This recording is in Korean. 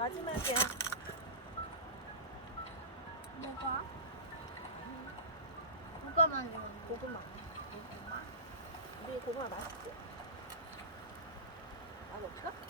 마지막이야. 뭐가? 누가 만든 건데? 고구마. 우리 고구마 맛있지? 맛없어?